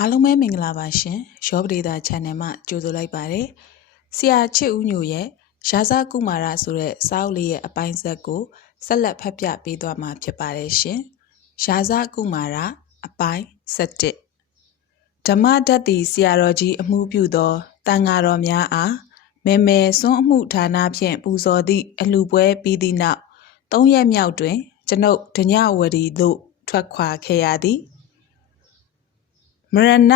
အားလုံးပဲမင်္ဂလာပါရှင်ရောပဒေတာ channel မှာကြိုဆိုလိုက်ပါတယ်ဆရာချစ်ဦးညိုရဲ့ရာဇကုမာရဆိုတဲ့စာအုပ်လေးရဲ့အပိုင်းဆက်ကိုဆက်လက်ဖတ်ပြပေးသွားမှာဖြစ်ပါတယ်ရှင်ရာဇကုမာရအပိုင်း7ဓမ္မဓာတ်တီဆရာတော်ကြီးအမှုပြုသောတန်ဃာတော်များအားမေမေစွန်းအမှုဌာနဖြင့်ပူဇော်သည့်အလှပွဲပြီးသည့်နောက်၃ရက်မြောက်တွင် ကျွန်ုပ်ဓညဝရီသို့ထွက်ခွာခဲ့ရသည် မရဏ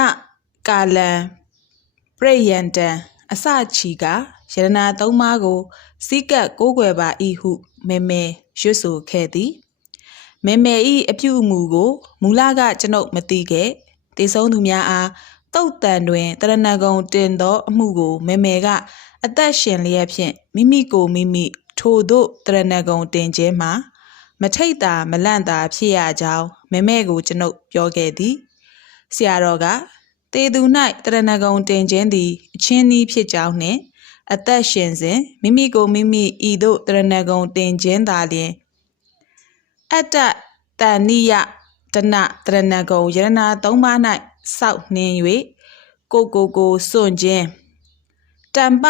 ကာလံပရိယန္တံအစချီကယရနာသုံးပါးကိုစီးကပ်ကိုးကွယ်ပါ၏ဟုမေမေရွတ်ဆိုခဲ့သည်မေမေ၏အပြုအမူကိုမူလကကျွန်ုပ်မသိခဲ့တေဆုံးသူများအားတုတ်တန်တွင်တရဏဂုံတင်သောအမှုကိုမေမေကအသက်ရှင်လျက်ဖြင့်မိမိကိုမိမိထိုတို့တရဏဂုံတင်ခြင်းမှာမထိတ်တာမလန့်တာဖြစ်ရကြောင်းမေမေကိုကျွန်ုပ်ပြောခဲ့သည် ဆရာတော်ကတေသူ၌တရဏဂုံတင်ခြင်းသည်အချင်းဤဖြစ်ကြောင်းနှင့်အသက်ရှင်စဉ်မိမိကိုမိမိဤသို့တရဏဂုံတင်ခြင်းသာလျှင်အတ္တတဏိယတနတရဏဂုံယရနာသုံးပါး၌စောက်နှင်း၍ကိုကိုကိုစွန့်ခြင်းတမ္ပ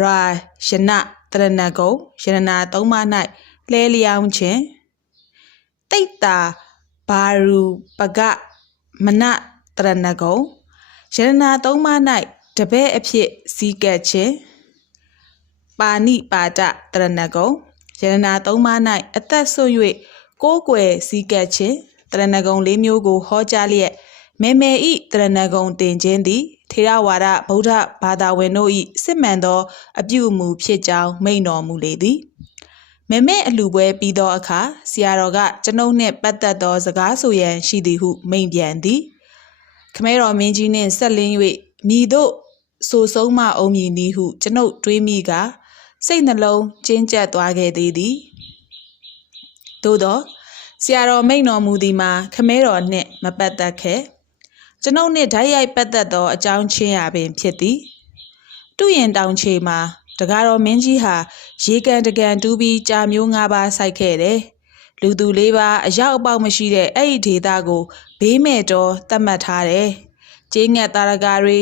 ရာယနတရဏဂုံယရနာသုံးပါး၌လဲလျောင်းခြင်းတိတ်တာဘာရူပက မနတရဏဂုံယရနာသုံးပါး၌တပည့်အဖြစ်စီးကပ်ခြင်းပါဏိပါဒတရဏဂုံယရနာသုံးပါး၌အသက်ဆွ၍ကိုးကွယ်စီးကပ်ခြင်းတရဏဂုံလေးမျိုးကိုဟောကြားလျက်မေမေဤတရဏဂုံတင်ခြင်းသည်ထေရဝါဒဗုဒ္ဓဘာသာဝင်တို့၏စစ်မှန်သော အပြုအမူဖြစ်ကြောင်းမိန့်တော်မူလေသည် မေမေအလူပွဲပြီးသောအခါဆရာတော်ကကျွန်ုပ်နှင့်ပတ်သက်သောစကားဆိုရန်ရှိသည်ဟုမိန့်ပြန်သည်ခမဲတော်မင်းကြီးနှင့်ဆက်လင်း၍မိတို့ဆိုဆုံးမအောင်မည်နည်းဟုကျွန်ုပ်တွေးမိကစိတ်နှလုံးကျဉ်ကျပ်သွားခဲ့သေးသည်သို့သောဆရာတော်မိန့်တော်မူသည်မှာခမဲတော်နှင့်မပတ်သက်ခဲ့ကျွန်ုပ်နှင့်ဓာတ်ရိုက်ပတ်သက်သောအကြောင်းချင်းရာပင်ဖြစ်သည်တူရင်တောင်ချေမှာ တကားတော်မင်းကြီးဟာရေကန်တကန်တူးပြီးကြာမျိုး၅ပါးစိုက်ခဲ့တယ်။လူသူလေးပါအရောက်အပေါက်မရှိတဲ့အဲ့ဒီဒေသကိုဘေးမဲ့တော်သတ်မှတ်ထားတယ်။ကျေးငှက်တာရကာတွေ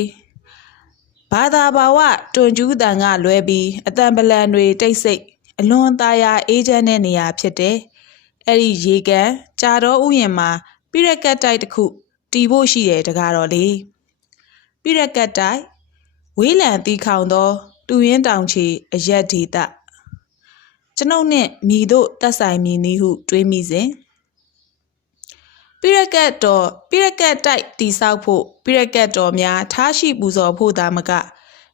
ဘာသာဘာဝတွန်ကျူးတန်ကလွဲပြီးအတန်ပလန်တွေတိတ်ဆိတ်အလွန်သားရာအေးချမ်းတဲ့နေရာဖြစ်တယ်။အဲ့ဒီရေကန်ကြာတော်ဥယျာဉ်မှာပြရကတ်တိုက်တစ်ခုတီးဖို့ရှိတယ်တကားတော်လေး။ပြရကတ်တိုက်ဝေးလံတီခေါင်သော တူရင်းတောင်ချီအရက်ဒေတာကျွန်ုပ်နှင့်မိတို့တက်ဆိုင်မည်နည်းဟု တွေးမိစဉ်ပိရကတ်တော်ပိရကတ်တိုက်တိဆောက်ဖို့ပိရကတ်တော်များထားရှိပူဇော်ဖို့သာမက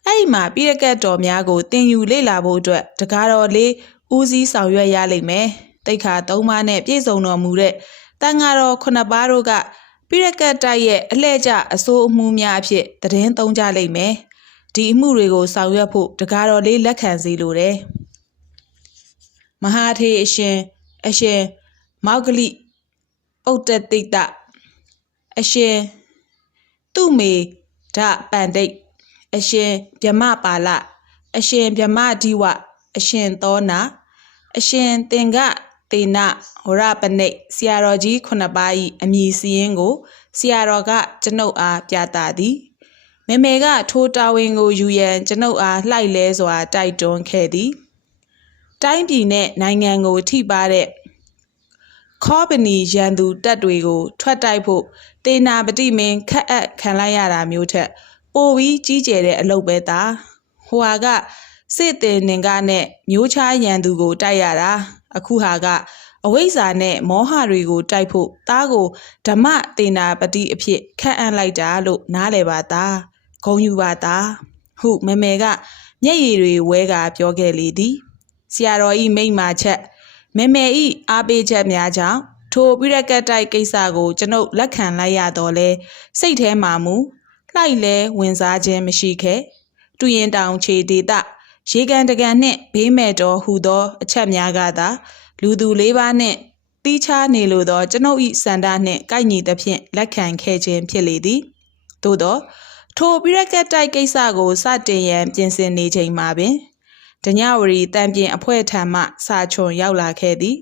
အဲ့ဒီမှာပိရကတ်တော်များကိုတင်ယူလေ့လာဖို့အတွက်တကားတော်လေးဦးစီးဆောင်ရွက်ရလိမ့်မယ်တိတ်ခါသုံးပါးနဲ့ပြည့်စုံတော်မူတဲ့တန်ဃာတော်ခုနှစ်ပါးတို့ကပိရကတ်တိုက်ရဲ့အလှဲ့ကျအစိုးအမှုများအဖြစ်သတင်းသုံးကြလိမ့်မယ် ဒီအမှုတွေကိုဆောင်ရွက်ဖို့တကားတော်လေးလက်ခံစီလိုတယ်မဟာထေအရှင်အရှင်မောက်ကလိပုတ်တတိတအရှင်သူမေဓပန္တိတ်အရှင်ဗြမပါလအရှင်ဗြမဒီဝအရှင်သောနာအရှင်သင်္ကတေနဟောရပနိတ်ဆရာတော်ကြီးခုနှစ်ပါး၏အမည်စည်းရင်းကိုဆရာတော်ကကျွန်ုပ်အားပြတာသည် မေမေကထိုးတာဝန်ကိုယူရန်ကျွန်ုပ်အားလှိုက်လဲစွာတိုက်တွန်းခဲ့သည်တိုင်းပြည်နဲ့နိုင်ငံကိုထိပါတဲ့ခေါပနီရန်သူတပ်တွေကို ထွက်တိုက်ဖို့တေနာပတိမင်းခက်အပ်ခံလိုက်ရတာမျိုးထက် ပိုပြီးကြီးကျယ်တဲ့အလုပ်ပဲသားဟိုဟာကစစ်တင်နင်ကနဲ့မျိုးချားရန်သူကိုတိုက်ရတာအခုဟာကအဝိဇ္ဇာနဲ့မောဟတွေကိုတိုက်ဖို့သားကိုဓမ္မတေနာပတိအဖြစ်ခန့်အပ်လိုက်တာလို့နားလည်ပါသား ဂုံယူပါသားဟုမမေကမျက်ရည်တွေဝဲကပြောခဲ့လေသည်ဆရာတော်ဤမိမ့်မာချက်မေမေဤအားပေးချက်များကြောင့်ထိုပြရကတ်တိုက်ကိစ္စကိုကျွန်ုပ်လက်ခံလိုက်ရတော့လဲစိတ်ထဲမှာမူလှိုက်လဲဝင်စားခြင်းမရှိခဲ့တူရင်တောင်ခြေဒေတာရေကန်တကန်နှင့်ဘေးမဲ့တော်ဟူသော အချက်များကသာလူသူလေးပါးနှင့်တီးခြားနေလိုသောကျွန်ုပ်၏စန္ဒနှင့်ကိုက်ညီသဖြင့်လက်ခံခဲ့ခြင်းဖြစ်လေသည်သို့သော ထိုပြရကတ်တိုက်ကိစ္စကိုစတင်ရန်ပြင်ဆင်နေချိန်မှာပင်ဒညဝရီတန်ပြင်အဖွဲ့ထံမှစာချွန်ရောက်လာခဲ့သည်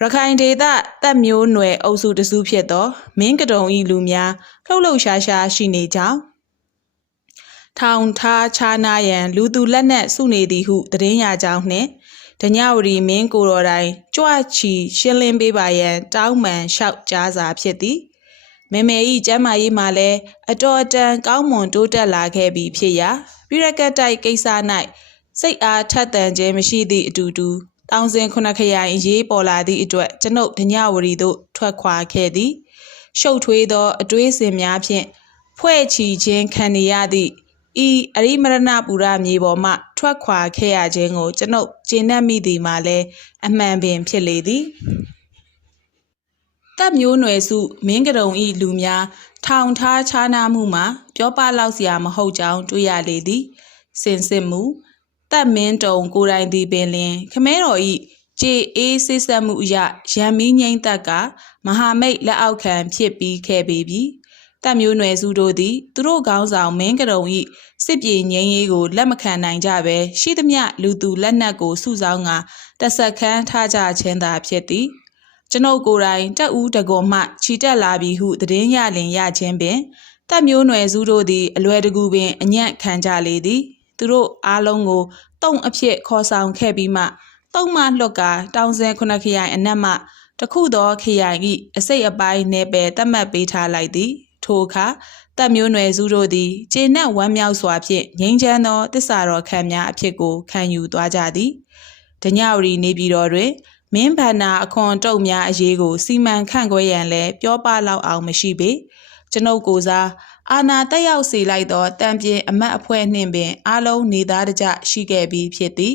ရရခိုင်ဒေသတပ်မျိုးနွယ်အုပ်စုတစုဖြစ်သောမင်းကတုံဤလူများလှုပ်လှုပ်ရှားရှားရှိနေကြောင်းထောင်ထားချာနာရန်လူသူလက်နက်စုနေသည်ဟုသတင်းရကြောင်းနှင့်ဒညဝရီမင်းကိုတော်တိုင်ကြွချီရှင်းလင်းပေးပါရန်တောင်းပန်လျှောက်ကြားစာဖြစ်သည် မေမေဤကျမ်းမာရေးမှာလည်းအတော်အတန်ကောင်းမွန်တိုးတက်လာခဲ့ပြီဖြစ်ရာပြည်ရကတ်တိုက်ကိစ္စ၌စိတ်အားထက်သန်ခြင်းမရှိသည့်အတူတူတောင်စဉ်ခုနှစ်ခရိုင်ရေးပေါ်လာသည့်အတွက်ကျွန်ုပ်ဒညဝရီသို့ထွက်ခွာခဲ့သည်ရှုပ်ထွေးသောအတွေးစင်များဖြင့်ဖွဲ့ချီခြင်းခံနေရသည့်ဤအရိမရဏပူရမြေပေါ်မှထွက်ခွာခဲ့ရခြင်းကိုကျွန်ုပ်ကျင့်တတ်မိသည်မှာလည်းအမှန်ပင်ဖြစ်လေသည် တပ်မျိုးနွယ်စုမင်းကရုံဤလူများထောင်ထားခြားနားမှုမှာပြောပလောက်စရာမဟုတ်ကြောင်းတွေ့ရလေသည်စင်စစ်မှုတပ်မင်းတုံကိုတိုင်ဒီပင်လင်ခမဲတော်ဤကြေအေးစိစက်မှုအရရန်မီးငိမ့်တက်ကမဟာမိတ်လက်အောက်ခံဖြစ်ပြီးခဲ့ပေပြီတပ်မျိုးနွယ်စုတို့သည်သူတို့ခေါင်းဆောင်မင်းကရုံဤစစ်ပြေငင်းရေးကိုလက်မခံနိုင်ကြဘဲရှိသမျှလူသူလက်နက်ကိုစုဆောင်းကတဆက်ခန်းထားကြခြင်းသာဖြစ်သည်။ ကျွန်ုပ်ကိုယ်တိုင်တက်ဦးတကောမှခြိတက်လာပြီဟုသတင်းရလင်ရခြင်းပင်တပ်မျိုးနွယ်စုတို့သည်အလွယ်တကူပင်အညံ့ခံကြလေသည် သူတို့အားလုံးကိုတုံအဖြစ်ခေါ်ဆောင်ခဲ့ပြီးမှတုံမှလွတ်ကာတောင်စင်ခုနှစ်ခရိုင်အနက်မှတခုသောခရိုင်၏အစိတ်အပိုင်းနယ်ပယ်သတ်မှတ်ပေးထားလိုက်သည်ထိုအခါတပ်မျိုးနွယ်စုတို့သည်ကျေနပ်ဝမ်းမြောက်စွာဖြင့်ငြိမ်းချမ်းသောတစ္ဆာတော်ခံများအဖြစ်ကိုခံယူသွားကြသည်ဒညဝရီနေပြည်တော်တွင် မင်းဗန္နာအခွန်တုတ်များအရေးကိုစီမံခန့်ခွဲရန်လဲပြောပလောက်အောင်မရှိပေကျွန်ုပ်ကိုစားအာနာတက်ရောက်စေလိုက်သောတံပြင်းအမတ်အဖွဲ့နှင့်ပင်အားလုံးနေသားတကြရှိခဲ့ပြီးဖြစ်သည်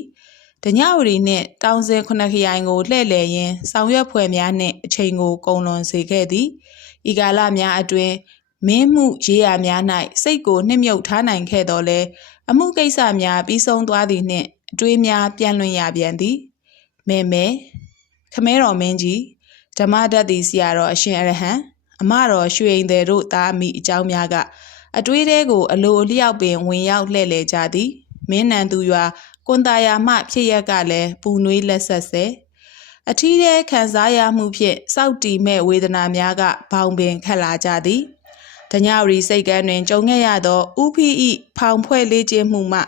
ဒညဝရီနှင့်တောင်စင်ခုနှစ်ခရိုင်ကိုလှည့်လည်ရင်းဆောင်ရွက်ဖွဲ့များနှင့်အချိန်ကိုကုန်လွန်စေခဲ့သည်ဤကာလများအတွင်းမင်းမှုရေးရာများ၌စိတ်ကိုနှိမ့်မြုပ်ထားနိုင်ခဲ့တော်လဲအမှုကိစ္စများပြီးဆုံးသွားသည်နှင့်အတွေးများပြန်လွင်ရပြန်သည်မဲမဲ ခမဲတော်မင်းကြီးဓမ္မတတ်သည်ဆရာတော်အရှင်အရဟံအမတော်ရွှေရင်သည်တို့သားမိအကြောင်းများကအတွေးသေးကိုအလိုအလျောက်ပင်ဝင်ရောက်လှည့်လည်ကြသည်မင်းနံသူရွာကွန်တာယာမှဖြစ်ရက်ကလည်းပူနွေးလက်ဆက်ဆဲအထီးတဲ့ခံစားရမှုဖြင့်စောက်တီမဲ့ဝေဒနာများကဘောင်ပင်ခတ်လာကြသည်။ဒညရီစိတ်ကန်းတွင်ကြုံခဲ့ရသောဥဖိဤဖောင်ဖွဲ့လေးခြင်းမှုမှ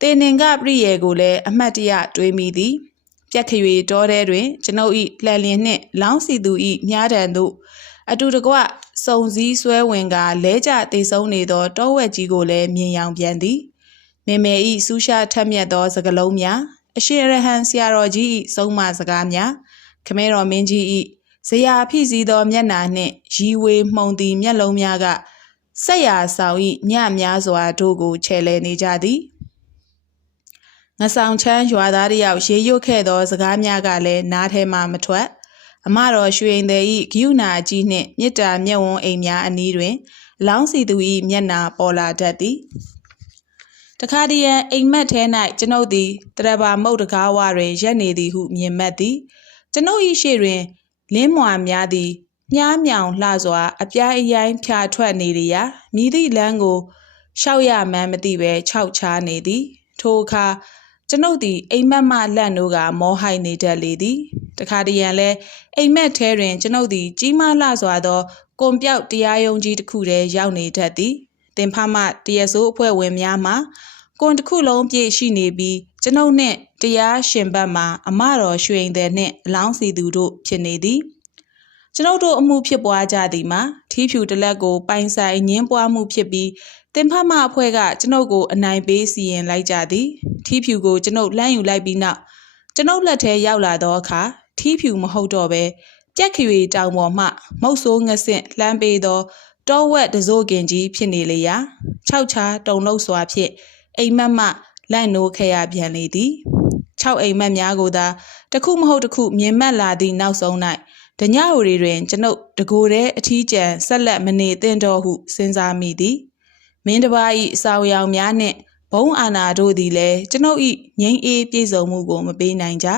တင်နင်ကပြည့်ရဲ့ကိုလည်းအမှတ်တရတွေးမိသည်။ ပြက်ခွေတောထဲတွင် ကျွန်ုပ်ဤလှန်လျင်နှင့် လောင်းစီသူဤမြားတံတို့အတူတကွစုံစည်းဆွဲဝင်ကလဲကျတေဆုံးနေသော တောဝက်ကြီးကိုလည်းမြင်ရောင်ပြန်သည်။မေမေဤစူးရှာထက်မြက်သောစကလုံးများအရှင်ရဟန်ဆရာတော်ကြီးဤဆုံးမစကားများခမဲတော်မင်းကြီးဤဇရာဖိစီးသောမျက်နာနှင့်ရီဝေမှုန်သည်မျက်လုံးများကဆက်ရာဆောင်ဤညများစွာတို့ကိုချဲလဲနေကြသည် ငဆောင်ချမ်းရွာသားတယောက်ရေရွတ်ခဲ့သောစကားများကလည်းနားထဲမှမထွက်အမတော်ရွှေရင်သည်ဤဂိယူနာကြီးနှင့်မြစ်တာမျက်ဝန်းအိမ်များအနီးတွင်လောင်းစီသူဤမျက်နာပေါ်လာတတ်သည်တခါတည်းရန်အိမ်မက်ထဲ၌ကျွန်ုပ်သည်တရဘာမုတ်တကားဝတွင်ရက်နေသည်ဟုမြင်မှတ်သည်ကျွန်ုပ်၏ရှေ့တွင်လင်းမွာများသည်မြားမြောင်လှစွာ အပြားအရိုင်းဖြာထွက်နေရရာမိသည့်လမ်းကိုရှောက်ရမှန်းမသိပဲခြောက်ချားနေသည် ထိုအခါ ကျွန်ုပ်သည်အိမ်မက်မှလန့်တို့ကမောဟိုက်နေတတ်လေသည်တခါတရံလဲအိမ်မက်ထဲတွင်ကျွန်ုပ်သည်ကြီးမားလှစွာသောကွန်ပြောက်တရားယုံကြီးတစ်ခုတည်းရောက်နေတတ်သည်တင်ဖမှတရဆိုးအဖွဲ့ဝင်များမှကွန်တစ်ခုလုံးပြည့်ရှိနေပြီးကျွန်ုပ်နှင့်တရားရှင်ဘတ်မှာအမတော်ရွှေရင်တဲ့နှင့်အလောင်းစီသူတို့ဖြစ်နေသည်ကျွန်ုပ်တို့အမှုဖြစ်ပွားကြသည်မှာထီးဖြူတလက်ကိုပိုင်ဆိုင်ညင်းပွားမှုဖြစ်ပြီး တင်ဖမအဖွဲ့ကကျွန်ုပ်ကိုအနိုင်ပေးစီရင်လိုက်ကြသည်ထီးဖြူကိုကျွန်ုပ်လမ်းယူလိုက်ပြီးနောက်ကျွန်ုပ်လက်ထဲရောက်လာသောအခါထီးဖြူမဟုတ်တော့ပဲပြက်ခွေတောင်ပေါ်မှ မုတ်ဆိုးငဆင့်လှမ်းပေးသောတောဝက်တစိုးကင်ကြီးဖြစ်နေလေရာ၆ချာတုံလုံးစွာဖြင့်အိမ်မက်မှလန့်နိုးခဲ့ရပြန်လေသည်၆အိမ်မက်များကိုသာတခုမဟုတ်တခုမြင်မှတ်လာသည့်နောက်ဆုံး၌ဒညဝရီတွင် ကျွန်ုပ်တကိုယ်တည်းအထီးကျန်ဆက်လက်မနေသင့်တော့ဟုစဉ်းစားမိသည် မင်းတစ်ပါး၏အစာရောင်များနှင့်ဘုံအာနာတို့သည်လည်းကျွန်ုပ်၏ငြိမ်းအေးပြည့်စုံမှုကိုမပေးနိုင်ကြ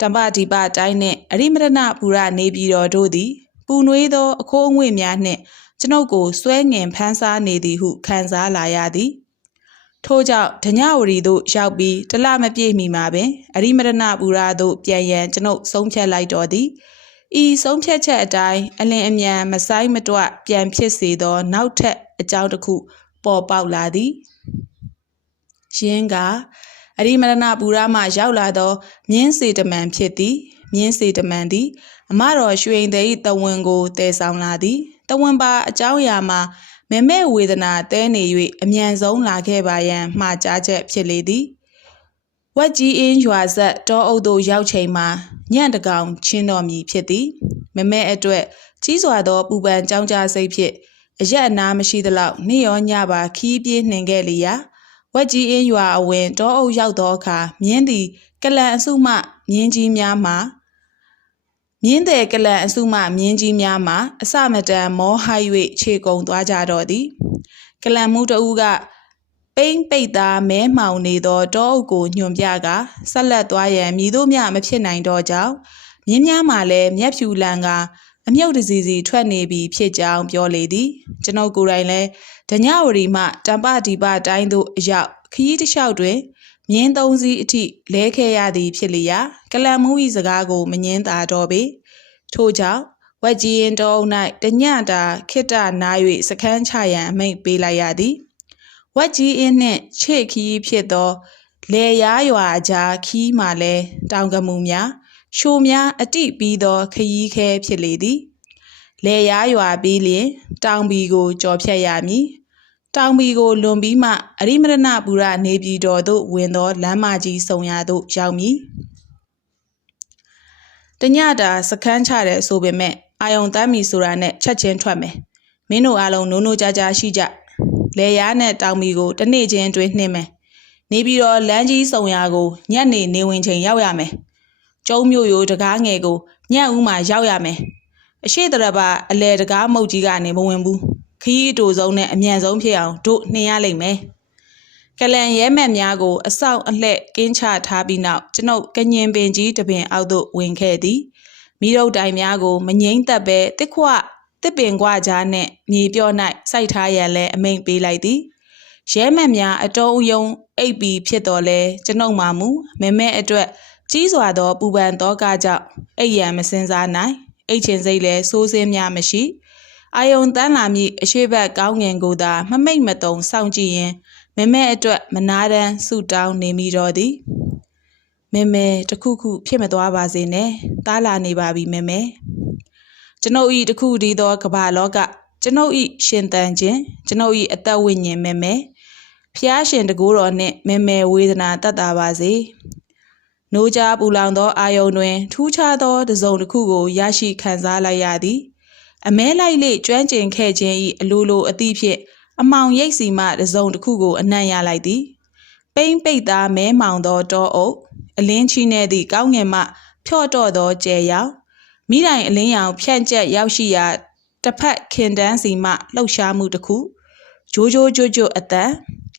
တမ္ပဒီပတိုင်းနှင့်အရိမရဏပူရနေပြည်တော်တို့သည်ပူနွေးသောအခိုးအငွေ့များနှင့်ကျွန်ုပ်ကိုစွဲငင်ဖမ်းဆားနေသည်ဟုခံစားလာရသည်ထို့ကြောင့်ဒညဝရီသို့ရောက်ပြီးတလမပြည့်မီမှာပင်အရိမရဏပူရာသို့ပြန်ရန်ကျွန်ုပ်ဆုံးဖြတ်လိုက်တော်သည်ဤဆုံးဖြတ်ချက်အတိုင်းအလင်အမြန်မဆိုင်မတွပြန်ဖြစ်စေသော နောက်ထပ် အကြောင်းတစ်ခု ပေါ်ပေါက်လာသည်ယင်းကအရိမရဏပူရမှရောက်လာသောမြင်းစေတမန်ဖြစ်သည်မြင်းစေတမန်သည်အမတော်ရွှေရင်သေးတဝန်ကိုတည်ဆောင်လာသည်တဝန်ပါအကြောင်းအရာမှာမမဲဝေဒနာတဲနေ၍အမြန်ဆုံးလာခဲ့ပါရန်မှားကြားချက်ဖြစ်လေသည်ဝက်ကြီးအင်းရွာဆက်တောအုပ်သို့ရောက်ချိန်မှာညံ့တကောင်ချင်းတော်မီဖြစ်သည်မမဲအတွက်ကြီးစွာသောပူပန်ကြောင်းကြစိတ်ဖြင့် အရက်အနာမရှိသလောက်နေ့ရောညပါခီးပြေးနှင်ခဲ့လျာဝက်ကြီးအင်းရွာအဝင်တောအုပ်ရောက်သောအခါမြင်းသည်ကလန်အစုမှမြင်းကြီးများမှာမြင်းတဲ့ကလန်အစုမှမြင်းကြီးများမှာအစမတန်မောဟ၍ခြေကုံသွားကြတော့သည်ကလန်မှုတဦးကပိမ့်ပိတ်သားမဲမှောင်နေသောတောအုပ်ကိုညွန်ပြကဆက်လက်သွားရန်မြည်တို့မျှမဖြစ်နိုင်တော့ကြောင်းမြင်းများမှလည်းမျက်ဖြူလန်က အမြုပ်တစီစီထွက်နေပြီဖြစ်ကြောင်းပြောလေသည်ကျွန်ုပ်ကိုယ်တိုင်လည်းဒညဝရီမှတမ္ပဒီပတိုင်းသို့အရောက်ခရီးတစ်လျှောက်တွင်မြင်းသုံးစီးအထိလဲခဲ့ရသည်ဖြစ်လျာကလန်မူ၏စကားကိုမငင်းသာတော့ပေထို့ကြောင့်ဝက်ကြီးရင်တော်၌တညတာခိတနာ၍စခန်းချရန်အမိန့်ပေးလိုက်ရသည်ဝက်ကြီးအင်းနှင့်ခြေခီးဖြစ်သောလေရားရွာကြားခီးမှလည်းတောင်ကမူများ ရှိုများအတိပြီးသောခရီးခဲဖြစ်လေသည်လေရားရွာပြီးလျင်တောင်ဘီကိုကြော်ဖြတ်ရမည်တောင်ဘီကိုလွန်ပြီးမှအရိမရဏပူရနေပြည်တော်သို့ဝင်သောလမ်းမကြီးဆုံရာသို့ရောက်မည်တညတာစခန်းချတယ်ဆိုပေမဲ့အာယုံတမ်းမီဆိုတာနဲ့ချက်ချင်းထွက်မယ်မင်းတို့အားလုံးနိုးနိုးကြားကြားရှိကြလေရားနဲ့တောင်မီကိုတနေ့ချင်းတွင်နှင်းမယ်နေပြီးတော့လမ်းကြီးစုံရာကိုညက်နေနေဝင်ချိန်ရောက်ရမယ် ကျုံမျိုးရိုးတကားငယ်ကိုညက်ဦးမှာရောက်ရမယ်အရှိတရပါအလဲတကားမုတ်ကြီးကနေမဝင်ဘူးခီးတူဆုံးနဲ့အမြန်ဆုံးဖြစ်အောင်တို့နှင်ရလိမ့်မယ်ကလန်ရဲမက်များကိုအဆောက်အလှဲ့ကင်းချထားပြီးနောက်ကျွန်ုပ်ကညင်ပင်ကြီးတပင်အောက်သို့ဝင်ခဲ့သည်မိတို့တိုင်များကိုမငိမ့်သက်ပဲတစ်ခွတစ်ပင်ကွာကြားနှင့်မြေပြော့၌စိုက်ထားရန်လဲအမိန့်ပေးလိုက်သည်ရဲမက်များအတော်ဥယုံအိပ်ပြီးဖြစ်တော်လဲကျွန်ုပ်မှမူမမဲအတွက် ကြီးစွာသောပူပန်သောကကြောင့်အိပ်ရန်မစင်စားနိုင်အိတ်ချင်စိတ်လည်းစိုးစင်းများမရှိအာယုံတန်းလာမည့်အရှိဘက်ကောင်းငင်ကိုသာမမိတ်မတုံစောင့်ကြည့်ရင်မမဲအတွက်မနာတမ်းဆူတောင်းနေမိတော့သည်မမဲတခုခုဖြစ်မသွားပါစေနဲ့တားလာနေပါပြီမမဲကျွန်ုပ်ဤတခုတည်းသောကဘာလောကကျွန်ုပ်ဤရှင်တန်ခြင်းကျွန်ုပ်ဤအသက်ဝိညာဉ်မမဲဖျားရှင်တကူတော်နှင့်မမဲဝေဒနာတတ်တာပါစေ နိုးကြားပူလောင်သောအာယုံတွင် ထူးခြားသောတစုံတစ်ခုကိုရရှိခံစားလိုက်ရသည်အမဲလိုက်လေကျွမ်းကျင်ခဲ့ခြင်း၏အလိုလိုအသည့်ဖြင့်အမောင်ရိပ်စီမှတစုံတစ်ခုကိုအနံ့ရလိုက်သည်ပိမ့်ပိတ်သားမဲမောင်သောတောအုပ်အလင်းချီနေသည့်ကောင်းငင်မှဖြော့တော့သောကျဲရောင်မိတိုင်အလင်းရောင်ဖြန့်ကျက်ရောက်ရှိရာတစ်ဖက်ခင်တန်းစီမှလှုပ်ရှားမှုတစ်ခုဂျိုးဂျိုးကြွကြွအတန်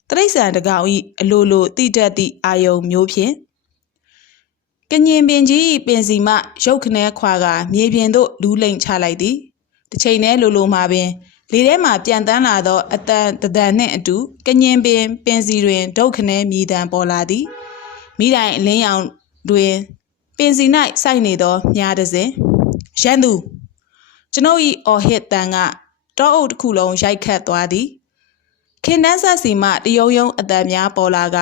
တရိษံတကောင်ဤအလိုလိုတိတက်သည့်အာယုံမျိုးဖြင့် ကညင်ပင်ကြီးပင်စီမှရုတ်ခနဲခွာကမြေပြင်သို့လူးလိမ်ချလိုက်သည်တစ်ချိန်တည်းလိုလိုမှပင်လေထဲမှပြန်တန်းလာသောအတန်တဒန်နှင့်အတူကညင်ပင်ပင်စီတွင်ဒုတ်ခနဲမြည်တံပေါ်လာသည်မိတိုင်အလင်းရောင်တွင်ပင်စီ၌စိုက်နေသောမြားတစ်စင်ရန်သူကျွန်ုပ်၏အော်ဟစ်တန်ကတောအုပ်တစ်ခုလုံးရိုက်ခတ်သွားသည်ခင်တန်းဆက်စီမှတယုံယုံအတန်များပေါ်လာက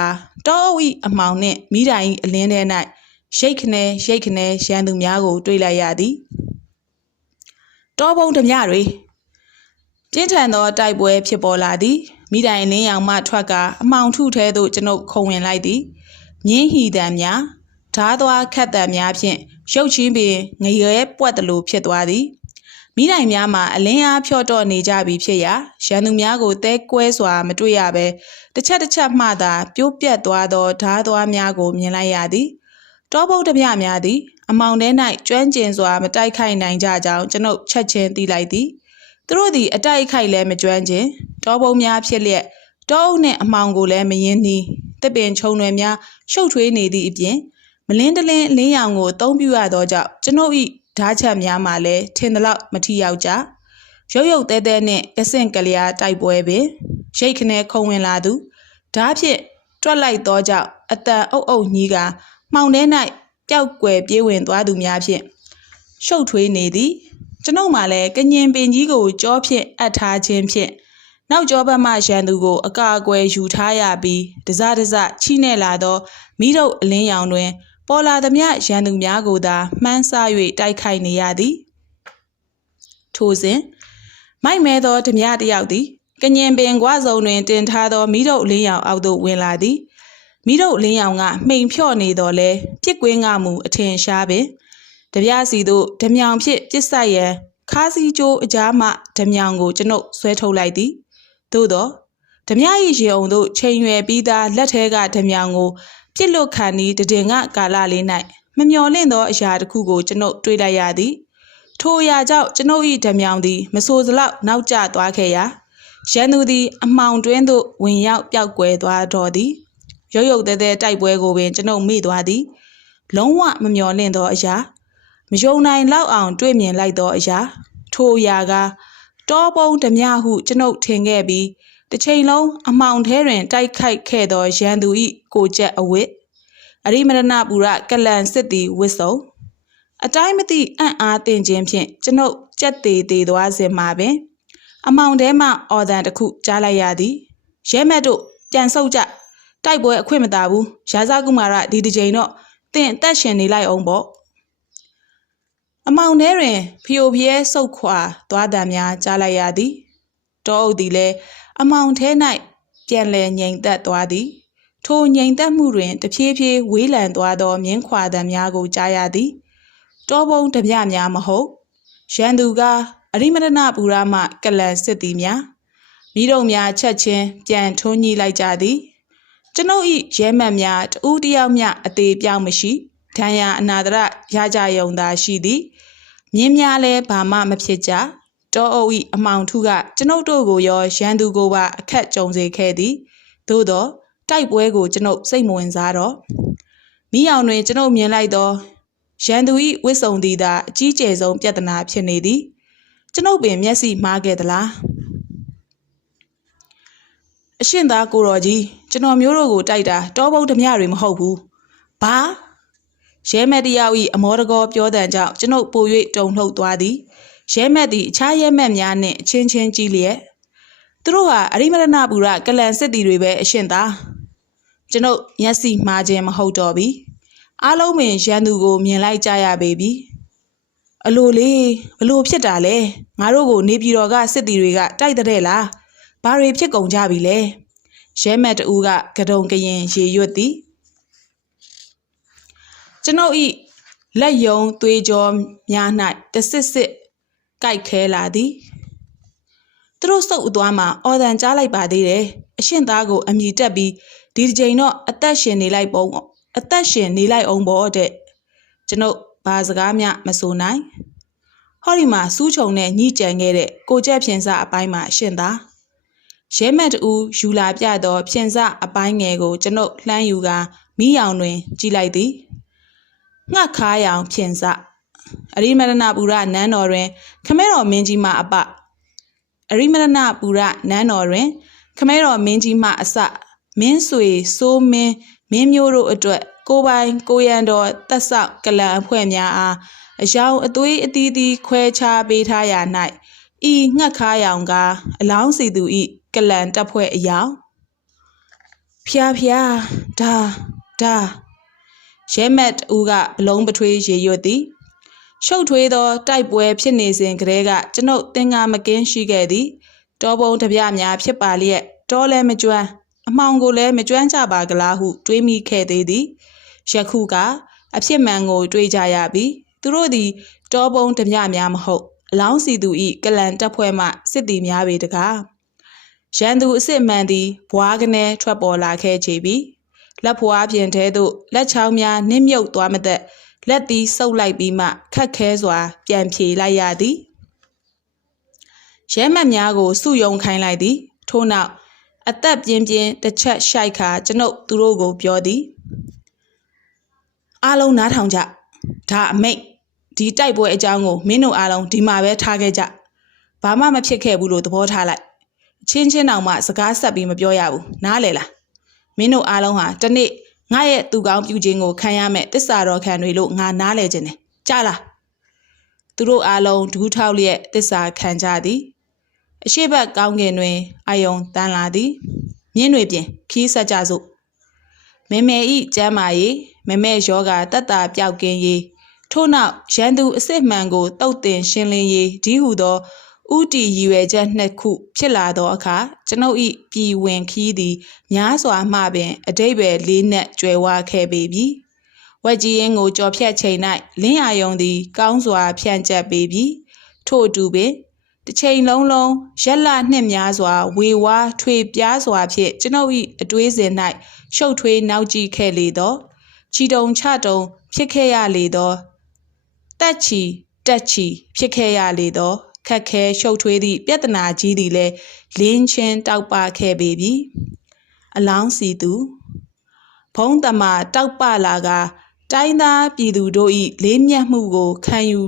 တောအုပ်၏အမှောင်နှင့်မိတိုင်၏အလင်းထဲ၌ ရိတ်ခနဲရိတ်ခနဲရန်သူများကို တွေ့လိုက်ရသည်တောပုံဓမြတွေပြင်းထန်သောတိုက်ပွဲဖြစ်ပေါ်လာသည်မိတိုင်လင်းရောင်မှထွက်ကအမှောင်ထုထဲသို့ကျွန်ုပ်ခုံဝင်လိုက်သည်မြင်းဟီတံများဓားသွားခတ်တံများဖြင့်ရုပ်ချင်းပင်ငရဲပွက်တလို့ဖြစ်သွားသည်မိတိုင်များမှာအလင်းအားဖြော့တော့နေကြပြီဖြစ်ရာရန်သူများကိုတဲကွဲစွာမတွေ့ရဘဲတစ်ချက်တစ်ချက်မှသာပြိုးပြက်သွားသောဓားသွားများကိုမြင်လိုက်ရသည် တောပုတ်တပြများသည် အမောင်ထဲ၌ကျွမ်းကျင်စွာမတိုက်ခိုက်နိုင်ကြကြောင်းကျွန်ုပ်ချက်ချင်းသိလိုက်သည်သူတို့သည်အတိုက်ခိုက်လည်းမကျွမ်းကျင်တောပုံများဖြစ်လျက်တောအုပ်နှင့်အမောင်ကိုလည်းမယင်းနှီးတစ်ပင်ခြုံတွေများရှုပ်ထွေးနေသည့်အပြင်မလင်းတလင်းအလင်းရောင်ကိုအသုံးပြုရသောကြောင့်ကျွန်ုပ်၏ဓာချက်များမှလည်းထင်သလောက်မထီရောက်ကြရုပ်ရုပ်တဲတဲနှင့်ကဆင့်ကလျာတိုက်ပွဲပင်ရိတ်ခနဲခုံဝင်လာသူဓာဖြင့်တွက်လိုက်သောကြောင့်အတန်အုပ်အုပ်ကြီးက မှောင်ထဲ၌ပျောက်ကွယ်ပြေးဝင်သွားသူများဖြင့်ရှုပ်ထွေးနေသည်ကျွန်ုပ်မှလည်းကညင်ပင်ကြီးကိုကြောဖြင့်အပ်ထားခြင်းဖြင့်နောက်ကျောဘက်မှရန်သူကိုအကာအကွယ်ယူထားရပြီးတစတစချိနေလာသောမိတို့အလင်းရောင်တွင် ပေါ်လာသမျှရန်သူများကိုသာမှန်းဆ၍တိုက်ခိုက်နေရသည်ထိုစဉ်မိုက်မဲသောဓမြတစ်ယောက်သည်ကညင်ပင်ကွာစုံတွင်တင်ထားသောမိတို့အလင်းရောင်အောက်သို့ဝင်လာသည် မိတို့အလင်းရောင်ကမှိန်ဖြော့နေတော်လဲပြစ်ကွင်းကမူအထင်ရှားပင်တပြားစီသို့ဓမြောင်ဖြင့်ပြစ်ဆက်ရန်ခါးစီကျိုးအကြားမှဓမြောင်ကိုကျွန်ုပ်ဆွဲထုတ်လိုက်သည်သို့သောဓမြ၏ရေအောင်သို့ချိန်ရွယ်ပြီးသားလက်ထဲကဓမြောင်ကိုပြစ်လွတ်ခံဤတည်င်ကကာလလေး၌မမျော်လင့်သောအရာတစ်ခုကိုကျွန်ုပ်တွေးလိုက်ရသည်ထိုအရာကြောင့်ကျွန်ုပ်၏ဓမြောင်သည်မဆိုစလောက်နောက်ကျသွားခဲ့ရာရန်သူသည်အမှောင်တွင်းသို့ဝင်ရောက်ပျောက်ကွယ်သွားတော်သည် ရုတ်ရုတ်တဲတဲတိုက်ပွဲကိုပင်ကျွန်ုပ်မိသွားသည်လုံးဝမမျော်လင့်သောအရာမယုံနိုင်လောက်အောင် တွေးမြင်လိုက်သောအရာ ထိုအရာကတောပုံဓမြဟုကျွန်ုပ်ထင်ခဲ့ပြီးတစ်ချိန်လုံးအမှောင်ထဲတွင် တိုက်ခိုက်ခဲ့သောရန်သူ၏ကိုကြက်အဝစ်အရိမရဏပူရကလန်စစ်သည်ဝစ်စုံအတိုင်းမသိအံ့အားသင့်ခြင်းဖြင့်ကျွန်ုပ်ကြက်သေးသေးသွားစဉ်မှာပင် အမောင်ထဲမှအော်တန်တစ်ခုကြားလိုက်ရသည်ရဲမက်တို့ပြန်ဆုတ်ကြ တိုက်ပွဲအခွင့်မသာဘူးရာဇကုမာရဒီတစ်ချိန်တော့တင်အသက်ရှင်နေလိုက်အောင်ပေါ့အမောင်ထဲတွင်ဖျိုဖျဲဆုတ်ခွာသွားတံများကြားလိုက်ရသည်တောအုပ်သည်လည်းအမောင်ထဲ၌ပြန်လည်ငြိမ်သက်သွားသည်ထိုငြိမ်သက်မှုတွင်တဖြည်းဖြည်းဝေးလံသွားသောမြင်းခွာတံများကိုကြားရသည်တောပုံဓမြများမဟုတ်ရန်သူကအရိမရဏပူရမှကလန်စစ်သည်များမိတို့များချက်ချင်းပြန်ထွန်းညှိလိုက်ကြသည် ကျွန်ုပ်၏ရဲမက်များတူးတယောက်မျှအသေးပြောင်းမရှိဒဏ်ရာအနာတရရကြယုံသာရှိသည်မြင်းများလည်းဘာမှမဖြစ်ကြတောအုပ်၏အမောင်ထုကကျွန်ုပ်တို့ကိုရောရန်သူကိုပါအခက်ကြုံစေခဲ့သည်သို့သောတိုက်ပွဲကိုကျွန်ုပ်စိတ်မဝင်စားတော့မိအောင်တွင်ကျွန်ုပ်မြင်လိုက်သောရန်သူ၏ဝစ်စုံသည်သာအကြီးကျယ်ဆုံးပြဿနာဖြစ်နေသည်ကျွန်ုပ်ပင်မျက်စိမှားခဲ့သလား အရှင်သားကိုတော်ကြီးကျွန်တော်မျိုးတို့ကိုတိုက်တာတောဘုံဓမြတွေမဟုတ်ဘူးဘာရဲမက်တယောက်၏အမောတကောပြောတဲ့ကြောင့်ကျွန်ုပ်ပို၍တုန်လှုပ်သွားသည်ရဲမက်သည်အခြားရဲမက်များနှင့်အချင်းချင်းကြည့်လျက်သူတို့ဟာအရိမရဏပူရကလန်စစ်တီတွေပဲအရှင်သားကျွန်ုပ်မျက်စိမှားခြင်းမဟုတ်တော့ပြီအားလုံးပင်ရန်သူကိုမြင်လိုက်ကြရပေပြီအလိုလေးဘလို့ဖြစ်တာလဲငါတို့ကိုနေပြည်တော်ကစစ်တီတွေကတိုက်တဲ့လား ဘာတွေဖြစ်ကုန်ကြပြီလဲရဲမက်တူကကဒုံကရင်ရေရွတ်သည်ကျွန်ုပ်ဤလက်ယုံသွေးကြောများ၌တဆစ်စစ်ကြိုက်ခဲလာသည်သူတို့စုပ်အသွားမှာအော်တန်ကြားလိုက်ပါသေးတယ်အရှင်သားကိုအမိတက်ပြီးဒီတစ်ချိန်တော့အသက်ရှင်နေလိုက်ပုံအသက်ရှင်နေလိုက်အောင်ပေါ့တဲ့ကျွန်ုပ်ဘာစကားမှမဆိုနိုင်ဟောဒီမှာစူးချုံနဲ့ညှိကြံခဲ့တဲ့ကိုကြက်ဖြင်စအပိုင်းမှာအရှင်သား ရဲမတ်တူယူလာပြသောဖြင်စအပိုင်းငယ်ကို ကျွန်ုပ်လှမ်းယူကာမိယောင်တွင် ကြည့်လိုက်သည်ငှက်ခါရောင်ဖြင်စအရိမရဏပူရနန်းတော်တွင် ခမဲတော်မင်းကြီးမှအပအရိမရဏပူရနန်းတော်တွင် ခမဲတော်မင်းကြီးမှအစမင်းဆွေစိုးမင်းမင်းမျိုးတို့အတွက် ကိုပိုင်ကိုရန်တော်တက်ဆောက်ကလန်အဖွဲ့များအားအယောင်အသွေးအသီးသီးခွဲခြားပေးထားရာ၌ဤငှက်ခါရောင်ကအလောင်းစီသူဤ ကလန်တပ်ဖွဲ့အယောင်ဖျားဖျားဒါဒါရဲမက်ဦးကဘလုံးပထွေးရေရွတ်သည်ရှုပ်ထွေးသောတိုက်ပွဲဖြစ်နေစဉ်ကတည်းကကျွန်ုပ်သင်္ကာမကင်းရှိခဲ့သည်တောပုံတပြများဖြစ်ပါလျက်တောလဲမကျွမ်းအမှောင်ကိုလည်းမကျွမ်းကြပါကလားဟုတွေးမိခဲ့သေးသည်ယခုကအဖြစ်မှန်ကိုတွေးကြရပြီသူတို့သည်တောပုံတပြများမဟုတ်အလောင်းစီသူဤကလန်တပ်ဖွဲ့မှစစ်သည်များပေတကား ရန်သူအစ်စ်မှန်သည်ဘွားကနေထွက်ပေါ်လာခဲ့ချေပြီလက်ဖွားပြင်ထဲသို့လက်ချောင်းများနစ်မြုပ်သွားမသက်လက်သည်ဆုပ်လိုက်ပြီးမှခက်ခဲစွာ ပြန်ဖြေလိုက်ရသည်ရဲမတ်များကိုစုယုံခိုင်းလိုက်သည် ထို့နောက်အသက်ပြင်းပြင်းတစ်ချက်ရှိုက်ခါကျွန်ုပ်သူတို့ကိုပြောသည်အားလုံးနားထောင်ကြဒါအမိတ်ဒီတိုက်ပွဲအကြောင်းကိုမင်းတို့အားလုံးဒီမှာပဲထားခဲ့ကြဘာမှမဖြစ်ခဲ့ဘူးလို့သဘောထားလိုက် ချင်းချင်းတောင်မှစကားဆက်ပြီးမပြောရဘူးနားလေလားမင်းတို့အားလုံးဟာတစ်နေ့ငါရဲ့သူကောင်းပြုခြင်းကိုခံရမယ်တစ္ဆာတော်ခံတွေလို့ငါနားလဲခြင်းတယ်ကြားလားသူတို့အားလုံးဒူးထောက်လျက်တစ္ဆာခံကြသည်အရှိတ်ဘက်ကောင်းကင်တွင်အယုံတန်လာသည်မြင်းတွေပြင်ခီးဆက်ကြစို့မေမေဤကျမ်းမာရေးမေမေယောဂတက်တာပြောက်ကင်းရေးထို့နောက်ရန်သူအစ်စ်မှန်ကိုတုတ်တင်ရှင်းလင်းရေးဒီဟုသော ဥတီရည်ရွယ်ချက်နှစ်ခု ဖြစ်လာသောအခါကျွန်ုပ်၏ပြည်ဝင်ခီးသည်များစွာမှပင်အတိတ်ပဲလေးနက်ကျွယ်ဝခဲ့ပေပြီဝက်ကြီးရင်ကိုကြော်ဖြတ်ချိန်၌လင်းအာယုံသည် ကောင်းစွာဖြန့်ကျက်ပေပြီထို့အတူပင်တစ်ချိန်လုံးလုံးရက်လနှစ်များစွာ ဝေဝါးထွေပြားစွာဖြင့်ကျွန်ုပ်၏အတွေးစဉ်၌ရှုပ်ထွေးနောက်ကြည့်ခဲ့လေသောချီတုံချတုံဖြစ်ခဲ့ရလေသောတက်ချီတက်ချီဖြစ်ခဲ့ရလေသော ခက်ခဲရှုပ်ထွေးသည့်ပြဿနာကြီးသည်လည်းလင်းချင်းတောက်ပခဲ့ပေပြီအလောင်းစီသူဘုံတမတောက်ပလာကတိုင်းသားပြည်သူတို့၏လေးမြတ်မှုကိုခံယူ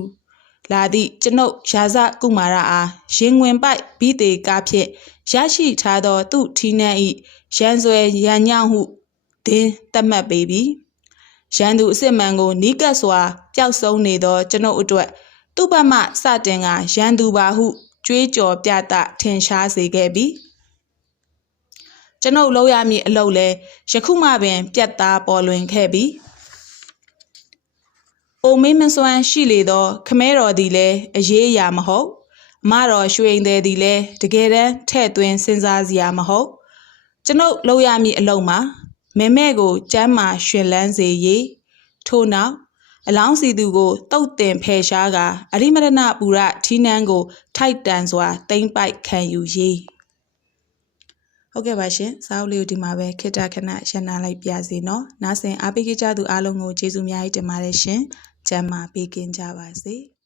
လာသည့်ကျွန်ုပ်ရာဇကုမာရအားရင်ဝင်ပိုက်ပြီးသေးကားဖြင့်ရရှိထားသောသူထီးနှံ့၏ရန်ဆွဲရန်ညောင်းဟုဒင်းသတ်မှတ်ပေပြီရန်သူအစ်စ်မှန်ကိုနီးကပ်စွာပျောက်ဆုံးနေသောကျွန်ုပ်အတွက် သူ့ဘက်မှစတင်ကရန်သူပါဟုကြွေးကြော်ပြသထင်ရှားစေခဲ့ပြီကျွန်ုပ်လုပ်ရမည့်အလုပ်လဲယခုမှပင်ပြတ်သားပေါ်လွင်ခဲ့ပြီအိုမင်းမစွမ်းရှိလေသော ခမဲတော်သည်လည်းအရေးအရာမဟုတ်အမတော်ရွှေရင်သည်သည်လည်းတကယ်တမ်းထဲ့သွင်းစဉ်းစားစရာမဟုတ်ကျွန်ုပ်လုပ်ရမည့်အလုပ်မှာမဲမဲကိုကျမ်းမာရှင်လန်းစေရေးထို့နောက် အလောင်းစီသူကိုတုတ်တင်ဖယ်ရှားကအရိမရဏပူရထီးနှန်းကို ထိုက်တန်စွာတိမ့်ပိုက်ခံယူရေးဟုတ်ကဲ့ပါရှင်စာအုပ်လေးကိုဒီမှာပဲခေတ္တခဏရှင်းနာလိုက်ပြစီနော်နားဆင်အားပေးကြသူအားလုံးကိုကျေးဇူးအများကြီးတင်ပါတယ်ရှင်ကျမ်းမာပေးကင်းကြပါစေ။